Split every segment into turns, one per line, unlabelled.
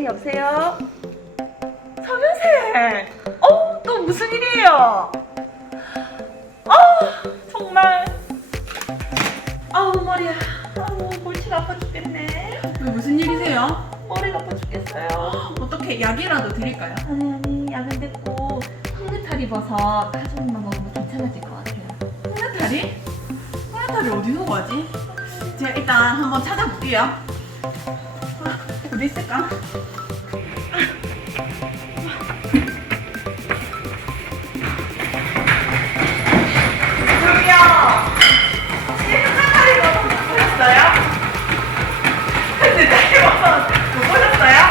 네, 여보세요? 서면생! 또 무슨 일이에요? 정말. 머리야. 골치가 아파 죽겠네.
왜 무슨 일이세요?
머리가 아파 죽겠어요.
어떻게 약이라도 드릴까요?
아니, 약은 됐고, 황금탈 입어서 가족만 먹으면 괜찮아질 것 같아요.
홍나타리? 홍나타리 어디서 구하지? 제가 일단 한번 찾아볼게요. 어디 있을까?
저기요! 혹시 황금탈 입어서 못 보셨어요? 황금탈 입어서 못 보셨어요?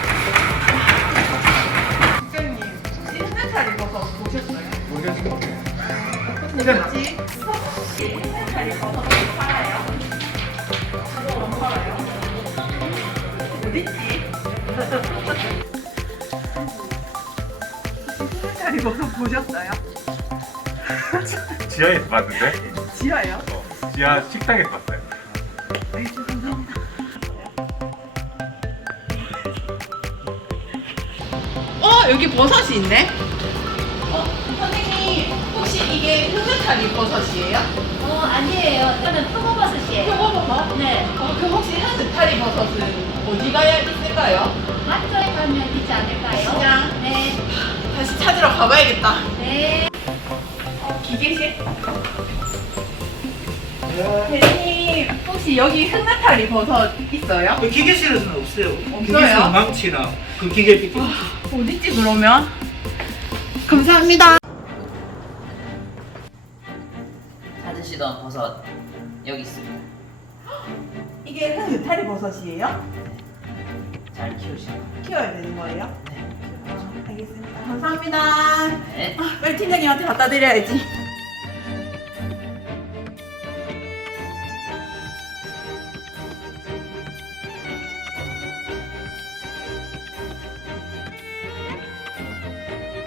국장님, 혹시 홍나타리 입어서 보셨어요?
모르겠어요.
보셨지?
혹시 황금탈 입어서 팔아요? 안 팔아요?
어딨지? 홍나타리 입어서 보셨어요?
지하에서 봤는데?
지하요?
지하 식당에서 봤어요.
네, 감사합니다. 여기 버섯이 있네? 선생님, 혹시 이게 홍나타리 버섯이에요?
아니에요. 이거는 표고버섯이에요.
표고버섯?
네.
그 혹시 홍나타리 버섯은 어디가 있을까요?
마트에 가면 있지 않을까요?
진짜?
네.
다시 찾으러 가봐야겠다.
네.
기계실? 대리님, 혹시 여기 홍나타리 버섯 있어요?
그 기계실에서는 없어요.
없어요?
기계실 망치나 그 기계 삐
어딨지 그러면? 감사합니다.
찾으시던 버섯 여기 있습니다.
이게 홍나타리 버섯이에요?
잘 키우시고.
키워야 되는 거예요?
네.
알겠습니다. 감사합니다.
네.
빨리 팀장님한테 갖다 드려야지.